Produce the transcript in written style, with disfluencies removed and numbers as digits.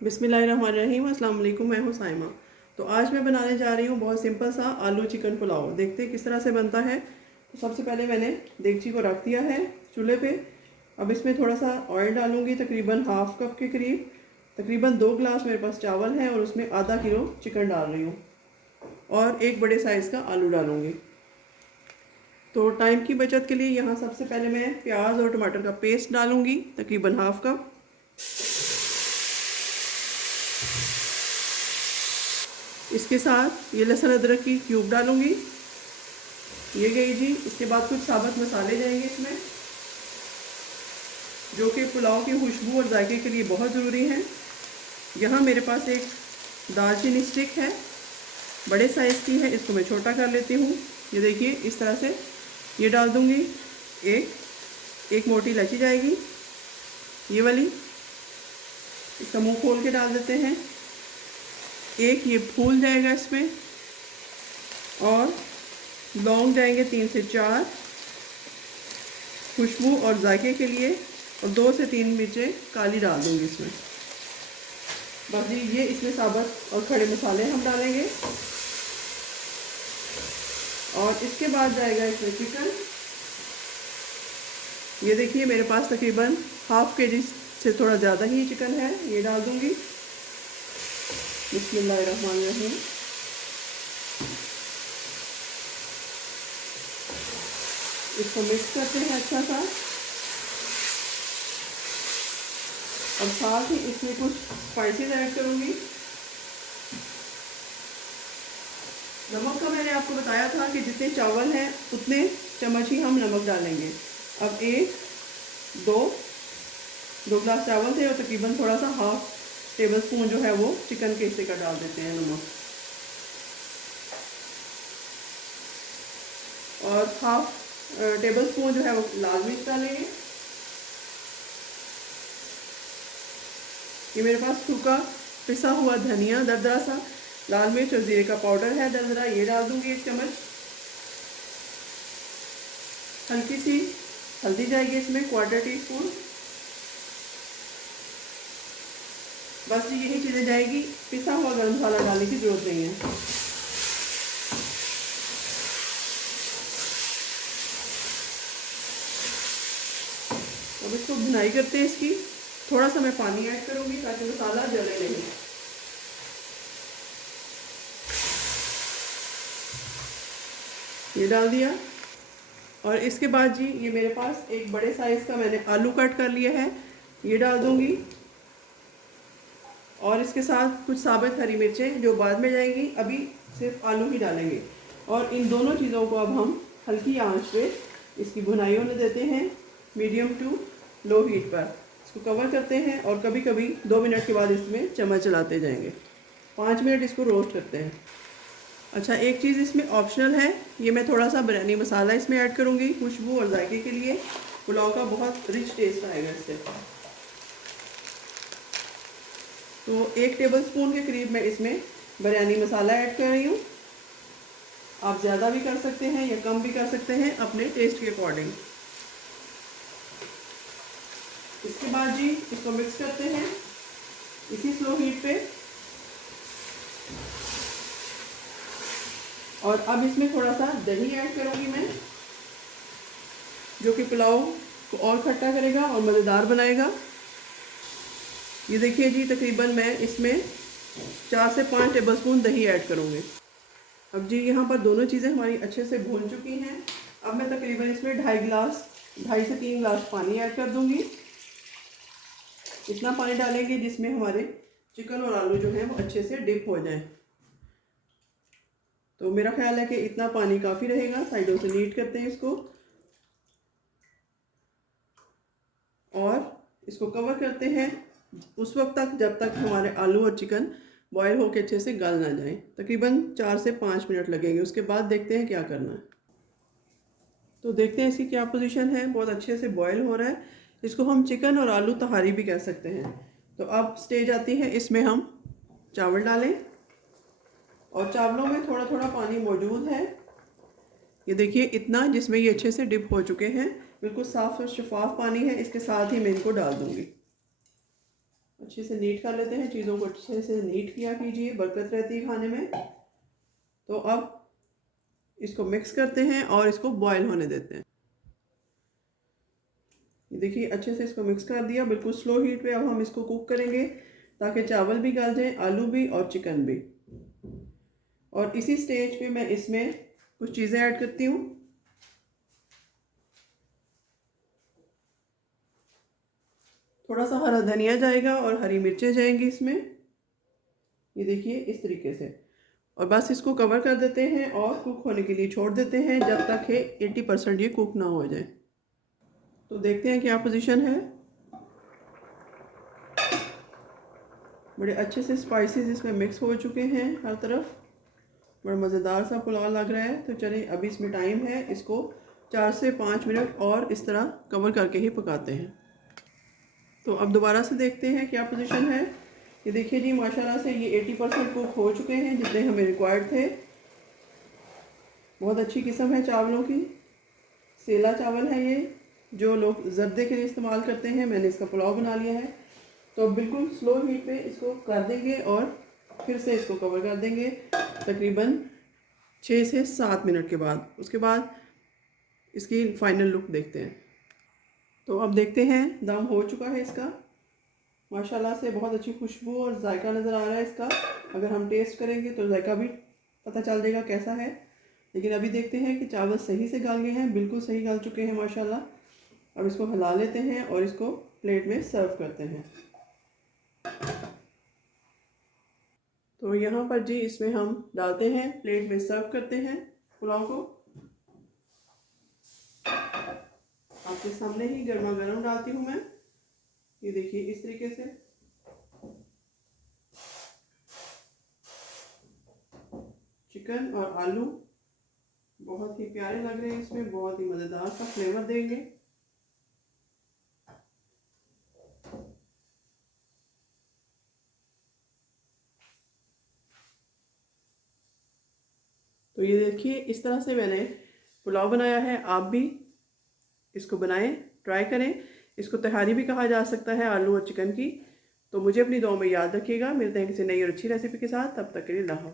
बिस्मिल्लाहिर्रहमानिर्रहीम। अस्सलाम वालेकुम। मैं हूँ साइमा। तो आज मैं बनाने जा रही हूँ बहुत सिंपल सा आलू चिकन पुलाव। देखते हैं किस तरह से बनता है। तो सबसे पहले मैंने देगची को रख दिया है चूल्हे पे। अब इसमें थोड़ा सा ऑयल डालूंगी, तकरीबन हाफ कप के करीब। तकरीबन 2 गिलास मेरे पास चावल है और उसमें आधा किलो चिकन डाल रही हूँ और एक बड़े साइज़ का आलू डालूँगी। तो टाइम की बचत के लिए यहाँ सबसे पहले मैं प्याज और टमाटर का पेस्ट डालूँगी, तकरीबन हाफ कप। इसके साथ ये लहसुन अदरक की क्यूब डालूंगी, ये गई जी। इसके बाद कुछ साबुत मसाले जाएंगे इसमें, जो कि पुलाव की खुशबू और जायके के लिए बहुत ज़रूरी हैं। यहाँ मेरे पास एक दालचीनी स्टिक है, बड़े साइज़ की है, इसको मैं छोटा कर लेती हूँ। ये देखिए इस तरह से ये डाल दूँगी। एक मोटी इलायची जाएगी, ये वाली, इसका मुंह खोल के डाल देते हैं। एक ये फूल जाएगा इसमें, और लौंग जाएंगे 3 से 4 खुशबू और जायके के लिए, और 2 से 3 मिर्चें काली डाल दूंगी इसमें। बस जी, ये इसमें साबुत और खड़े मसाले हम डालेंगे। और इसके बाद जाएगा इसमें चिकन। ये देखिए मेरे पास तकरीबन हाफ केजी से थोड़ा ज़्यादा ही चिकन है, ये डाल दूंगी। बिस्मिल्लाहिर्रहमानिर्रहीम। इसको मिक्स करते हैं अच्छा सा। और साथ ही इसमें कुछ स्पाइसेस ऐड करूँगी। नमक का मैंने आपको बताया था कि जितने चावल हैं उतने चम्मच ही हम नमक डालेंगे। अब दो गिलास चावल थे और तकरीबन थोड़ा सा हाफ टेबल स्पून जो है वो चिकन के हिस्से का डाल देते हैं नमक, और हाफ टेबल स्पून जो है वो लाल मिर्च डालेंगे। ये मेरे पास सूखा पिसा हुआ धनिया दरदरा सा, लाल मिर्च और जीरे का पाउडर है दरदरा, ये डाल दूंगी 1 चम्मच। हल्की सी हल्दी जाएगी इसमें, 1/4 टीस्पून। बस यही चीज़ें जाएगी, पिसा हुआ गरम मसाला डालने की जरूरत नहीं है। अब इसको भुनाई करते हैं इसकी। थोड़ा सा मैं पानी ऐड करूंगी ताकि मसाला जले नहीं। ये डाल दिया। और इसके बाद जी ये मेरे पास एक बड़े साइज़ का मैंने आलू कट कर लिया है, ये डाल दूंगी। और इसके साथ कुछ साबुत हरी मिर्चें जो बाद में जाएंगी, अभी सिर्फ आलू ही डालेंगे। और इन दोनों चीज़ों को अब हम हल्की आंच पे इसकी भुनाई होने देते हैं, मीडियम टू लो हीट पर। इसको कवर करते हैं और कभी कभी 2 मिनट के बाद इसमें चम्मच चलाते जाएंगे। 5 मिनट इसको रोस्ट करते हैं। अच्छा, एक चीज़ इसमें ऑप्शनल है, ये मैं थोड़ा सा बिरयानी मसाला इसमें ऐड करूँगी खुशबू और जायके के लिए। पुलाव का बहुत रिच टेस्ट आएगा इससे। तो 1 टेबलस्पून के करीब मैं इसमें बिरयानी मसाला ऐड कर रही हूँ। आप ज़्यादा भी कर सकते हैं या कम भी कर सकते हैं अपने टेस्ट के अकॉर्डिंग। इसके बाद जी इसको मिक्स करते हैं इसी स्लो हीट पे। और अब इसमें थोड़ा सा दही ऐड करूँगी मैं, जो कि पुलाव को और खट्टा करेगा और मज़ेदार बनाएगा। ये देखिए जी, तकरीबन मैं इसमें 4 से 5 टेबलस्पून दही ऐड करूँगी। अब जी यहाँ पर दोनों चीज़ें हमारी अच्छे से भून चुकी हैं। अब मैं तकरीबन इसमें 2.5 से 3 गिलास पानी ऐड कर दूँगी। इतना पानी डालेंगे जिसमें हमारे चिकन और आलू जो हैं वो अच्छे से डिप हो जाएं। तो मेरा ख्याल है कि इतना पानी काफ़ी रहेगा। साइडों से नीट करते हैं इसको और इसको कवर करते हैं उस वक्त तक जब तक हमारे आलू और चिकन बॉयल होकर अच्छे से गल ना जाए। तकरीबन 4 से 5 मिनट लगेंगे। उसके बाद देखते हैं क्या करना है। तो देखते हैं इसकी क्या पोजीशन है। बहुत अच्छे से बॉयल हो रहा है। इसको हम चिकन और आलू तहारी भी कह सकते हैं। तो अब स्टेज आती है, इसमें हम चावल डालें और चावलों में थोड़ा थोड़ा पानी मौजूद है। ये देखिए इतना, जिसमें ये अच्छे से डिप हो चुके हैं। बिल्कुल साफ़ और शफाफ पानी है। इसके साथ ही मैं इनको डाल दूँगी अच्छे से नीट कर लेते हैं, चीज़ों को अच्छे से नीट किया कीजिए, बरकत रहती है खाने में। तो अब इसको मिक्स करते हैं और इसको बॉयल होने देते हैं। ये देखिए अच्छे से इसको मिक्स कर दिया, बिल्कुल स्लो हीट पे अब हम इसको कुक करेंगे ताकि चावल भी गल जाए, आलू भी और चिकन भी। और इसी स्टेज पे मैं इसमें कुछ चीज़ें ऐड करती हूँ। थोड़ा सा हरा धनिया जाएगा और हरी मिर्चें जाएंगी इसमें, ये देखिए इस तरीके से। और बस इसको कवर कर देते हैं और कुक होने के लिए छोड़ देते हैं जब तक ये 80% ये कुक ना हो जाए। तो देखते हैं क्या पोजीशन है। बड़े अच्छे से स्पाइसेस इसमें मिक्स हो चुके हैं हर तरफ, बड़ा मज़ेदार सा पुलाव लग रहा है। तो चलिए अभी इसमें टाइम है, इसको 4 से 5 मिनट और इस तरह कवर करके ही पकाते हैं। तो अब दोबारा से देखते हैं क्या पोजीशन है। ये देखिए जी माशाल्लाह से ये 80% कुक हो चुके हैं, जितने हमें रिक्वायर्ड थे। बहुत अच्छी किस्म है चावलों की, सेला चावल है ये, जो लोग जर्दे के लिए इस्तेमाल करते हैं। मैंने इसका पुलाव बना लिया है। तो अब बिल्कुल स्लो हीट पे इसको कर देंगे और फिर से इसको कवर कर देंगे तकरीबन 6 से 7 मिनट के बाद। उसके बाद इसकी फाइनल लुक देखते हैं। तो अब देखते हैं, दम हो चुका है इसका। माशाल्लाह से बहुत अच्छी खुशबू और जायका नज़र आ रहा है इसका। अगर हम टेस्ट करेंगे तो जायका भी पता चल जाएगा कैसा है। लेकिन अभी देखते हैं कि चावल सही से गल गए हैं, बिल्कुल सही गल चुके हैं माशाल्लाह। अब इसको हिला लेते हैं और इसको प्लेट में सर्व करते हैं। तो यहाँ पर जी इसमें हम डालते हैं, प्लेट में सर्व करते हैं पुलाव को। आपके सामने ही गर्मा गर्म डालती हूँ मैं, ये देखिए इस तरीके से। चिकन और आलू बहुत ही प्यारे लग रहे हैं, इसमें बहुत ही मज़ेदार सा फ्लेवर देंगे। तो ये देखिए इस तरह से मैंने पुलाव बनाया है। आप भी इसको बनाएं, ट्राई करें। इसको तहारी भी कहा जा सकता है, आलू और चिकन की। तो मुझे अपनी दुआ में याद रखिएगा। मिलते हैं किसी नई और अच्छी रेसिपी के साथ, तब तक के लिए अल्लाह।